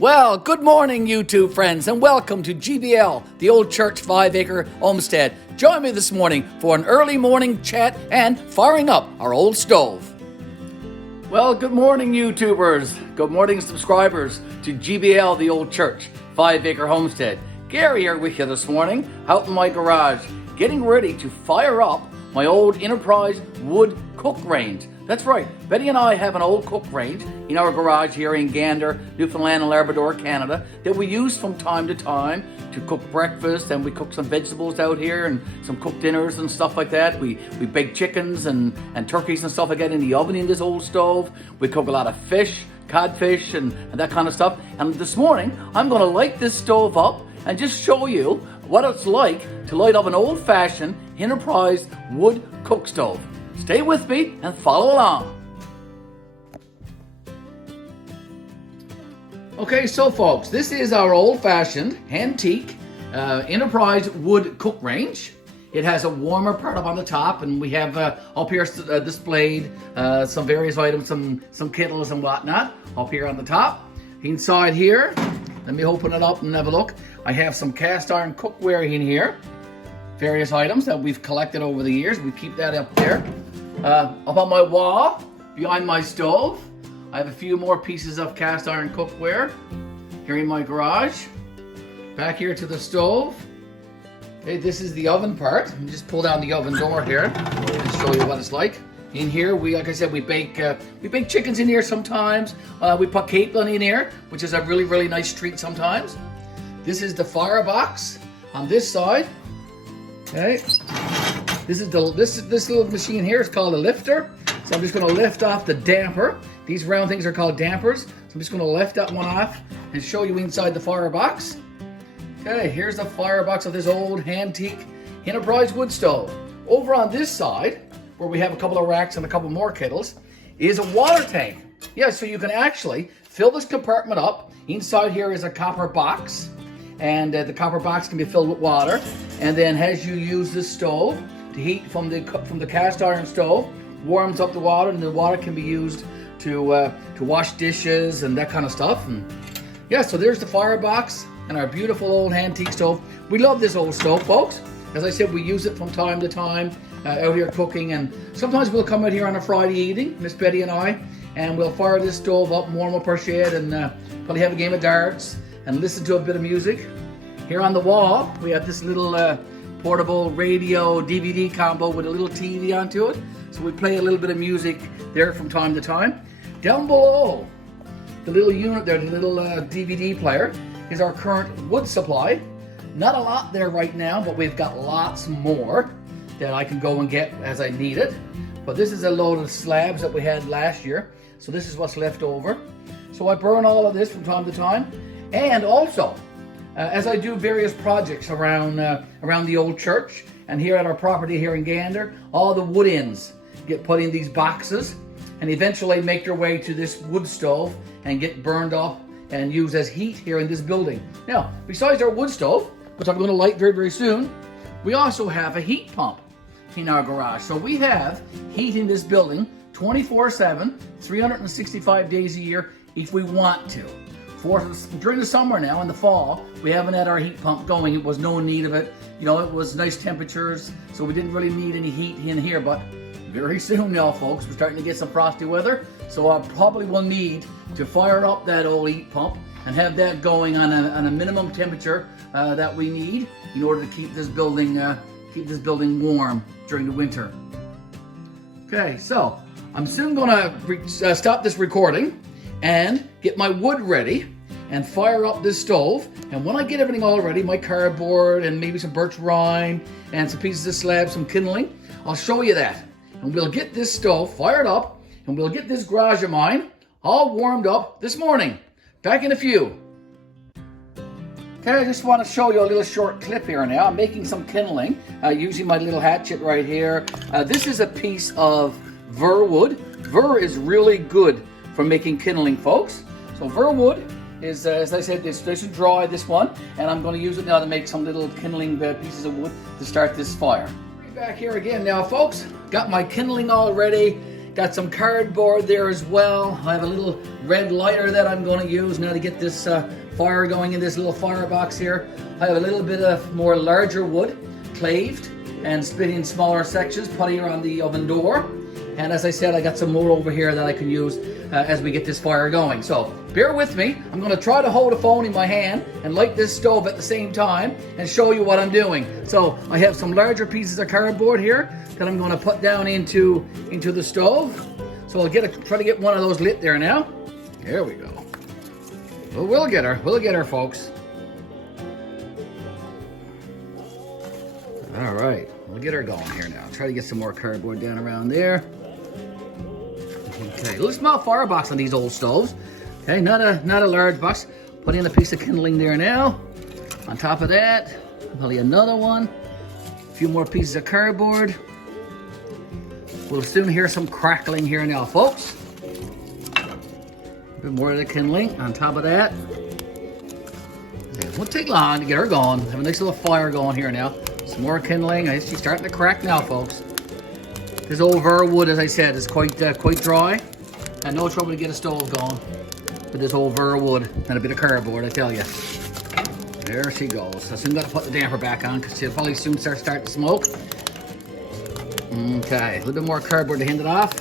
Well, good morning, YouTube friends, and welcome to GBL, the Old Church 5-acre homestead. Join me this morning for an early morning chat and firing up our old stove. Well, good morning, YouTubers. Good morning, subscribers to GBL, the Old Church 5-acre homestead. Gary here with you this morning, out in my garage, getting ready to fire up my old Enterprise wood cook range. That's right, Betty and I have an old cook range in our garage here in Gander, Newfoundland and Labrador, Canada, that we use from time to time to cook breakfast, and we cook some vegetables out here and some cooked dinners and stuff like that. We bake chickens and turkeys and stuff like that in the oven in this old stove. We cook a lot of fish, codfish and that kind of stuff. And this morning, I'm gonna light this stove up and just show you what it's like to light up an old-fashioned Enterprise wood cook stove. Stay with me and follow along. Okay, so folks, this is our old-fashioned, antique, Enterprise wood cook range. It has a warmer part up on the top, and we have up here displayed some various items, some kettles and whatnot up here on the top. Inside here, let me open it up and have a look. I have some cast iron cookware in here. Various items that we've collected over the years. We keep that up there. Up on my wall, behind my stove, I have a few more pieces of cast iron cookware here in my garage. Back here to the stove. Okay, this is the oven part. Let me just pull down the oven door here and show you what it's like. In here, like I said, we bake chickens in here sometimes. We put capelin in here, which is a really, really nice treat sometimes. This is the firebox on this side. Okay, this little machine here is called a lifter. So I'm just going to lift off the damper. These round things are called dampers. So I'm just going to lift that one off and show you inside the firebox. Okay, here's the firebox of this old antique Enterprise wood stove. Over on this side, where we have a couple of racks and a couple more kettles, is a water tank. Yeah, so you can actually fill this compartment up. Inside here is a copper box, and the copper box can be filled with water. And then as you use this stove to heat from the cast iron stove, warms up the water, and the water can be used to wash dishes and that kind of stuff. And yeah, so there's the firebox and our beautiful old antique stove. We love this old stove, folks. As I said, we use it from time to time out here cooking, and sometimes we'll come out here on a Friday evening, Miss Betty and I, and we'll fire this stove up, warm up our shed, and probably have a game of darts and listen to a bit of music. Here on the wall, we have this little portable radio DVD combo with a little TV onto it. So we play a little bit of music there from time to time. Down below, the little unit there, the little DVD player, is our current wood supply. Not a lot there right now, but we've got lots more that I can go and get as I need it. But this is a load of slabs that we had last year. So this is what's left over. So I burn all of this from time to time. And also, as I do various projects around the old church and here at our property here in Gander, all the wood ends get put in these boxes and eventually make their way to this wood stove and get burned up and used as heat here in this building. Now, besides our wood stove, which I'm going to light very, very soon, we also have a heat pump in our garage. So we have heat in this building 24/7, 365 days a year if we want to. During the summer now, in the fall, we haven't had our heat pump going. It was no need of it. You know, it was nice temperatures, so we didn't really need any heat in here. But very soon now, folks, we're starting to get some frosty weather, so I probably will need to fire up that old heat pump and have that going on a minimum temperature that we need in order to keep this building warm during the winter. Okay, so I'm soon gonna stop this recording and get my wood ready and fire up this stove. And when I get everything all ready, my cardboard and maybe some birch rind and some pieces of slab, some kindling, I'll show you that. And we'll get this stove fired up and we'll get this garage of mine all warmed up this morning. Back in a few. Okay, I just want to show you a little short clip here now. I'm making some kindling using my little hatchet right here. This is a piece of fir wood. Fir is really good for making kindling, folks. So fir wood is, as I said, it's nice and dry, this one, and I'm going to use it now to make some little kindling pieces of wood to start this fire. Back here again now, folks. Got my kindling all ready, Got some cardboard there as well. I have a little red lighter that I'm going to use now to get this fire going in this little firebox here. I have a little bit of more larger wood, claved and split in smaller sections, put here on the oven door. And as I said, I got some more over here that I can use as we get this fire going. So bear with me. I'm going to try to hold a phone in my hand and light this stove at the same time and show you what I'm doing. So I have some larger pieces of cardboard here that I'm going to put down into the stove. So I'll try to get one of those lit there now. There we go. Well, we'll get her, folks. All right, we'll get her going here now. Try to get some more cardboard down around there. Okay, a little small firebox on these old stoves. Okay, not a large box. Put in a piece of kindling there now. On top of that, probably another one. A few more pieces of cardboard. We'll soon hear some crackling here now, folks. A bit more of the kindling on top of that. It won't take long to get her going. Have a nice little fire going here now. Some more kindling. She's starting to crack now, folks. This old Ver wood, as I said, is quite dry, and no trouble to get a stove going with this old Ver wood and a bit of cardboard, I tell you. There she goes. I soon got to put the damper back on because she'll probably soon start to smoke. Okay, a little bit more cardboard to hand it off.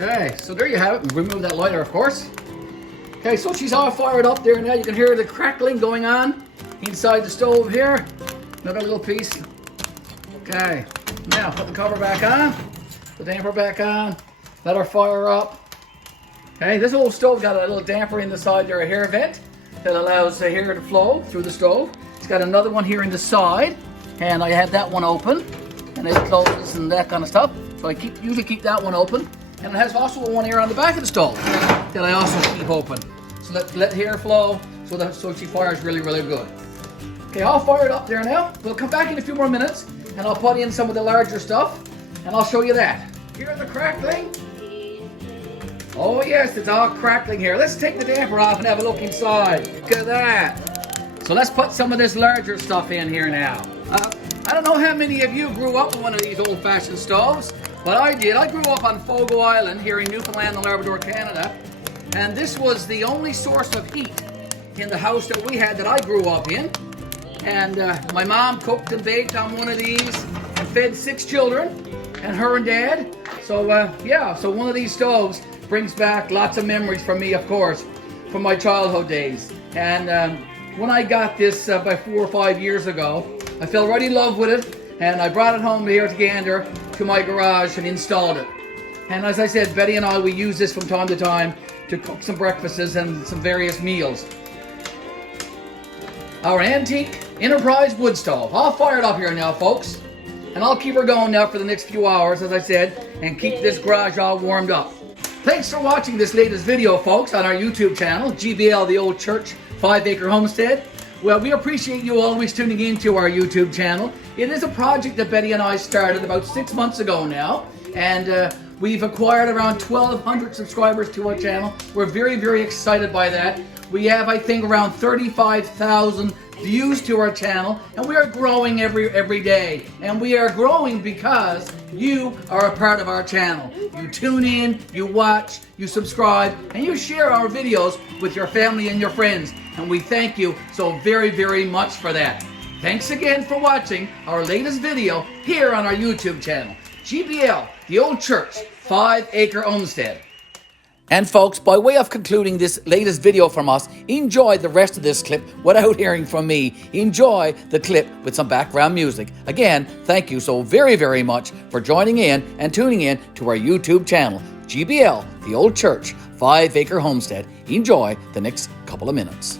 Okay, so there you have it. Remove that lighter, of course. Okay, so she's all fired up there now. You can hear the crackling going on inside the stove here. Another little piece. Okay, now put the cover back on, the damper back on, let her fire up. Okay, this old stove got a little damper in the side there, a hair vent that allows the hair to flow through the stove. It's got another one here in the side, and I have that one open, and it closes and that kind of stuff. So I usually keep that one open, and it has also one here on the back of the stove that I also keep open. So let hair flow so she fires really good. Okay, all fired up there now. We'll come back in a few more minutes, and I'll put in some of the larger stuff, and I'll show you that. Hear the crackling? Oh yes, it's all crackling here. Let's take the damper off and have a look inside. Look at that. So let's put some of this larger stuff in here now. I don't know how many of you grew up with one of these old-fashioned stoves, but I did. I grew up on Fogo Island here in Newfoundland and Labrador, Canada, and this was the only source of heat in the house that we had that I grew up in. And my mom cooked and baked on one of these and fed 6 children, and her and Dad. So yeah, so one of these stoves brings back lots of memories for me, of course, from my childhood days. And when I got this about 4 or 5 years ago, I fell right in love with it, and I brought it home here to Gander, to my garage, and installed it. And as I said, Betty and I, we use this from time to time to cook some breakfasts and some various meals. Our antique Enterprise wood stove, all fired up here now, folks. And I'll keep her going now for the next few hours, as I said, and keep this garage all warmed up. Thanks for watching this latest video, folks, on our YouTube channel, GBL The Old Church 5 Acre Homestead. Well, we appreciate you always tuning into our YouTube channel. It is a project that Betty and I started about 6 months ago now, and we've acquired around 1,200 subscribers to our channel. We're very excited by that. We have, I think, around 35,000 views to our channel, and we are growing every day. And we are growing because you are a part of our channel. You tune in, you watch, you subscribe, and you share our videos with your family and your friends. And we thank you so very much for that. Thanks again for watching our latest video here on our YouTube channel, GBL The Old Church 5 Acre Homestead. And folks, by way of concluding this latest video from us, enjoy the rest of this clip without hearing from me. Enjoy the clip with some background music. Again, thank you so very much for joining in and tuning in to our YouTube channel, GBL The Old Church 5 Acre Homestead. Enjoy the next couple of minutes.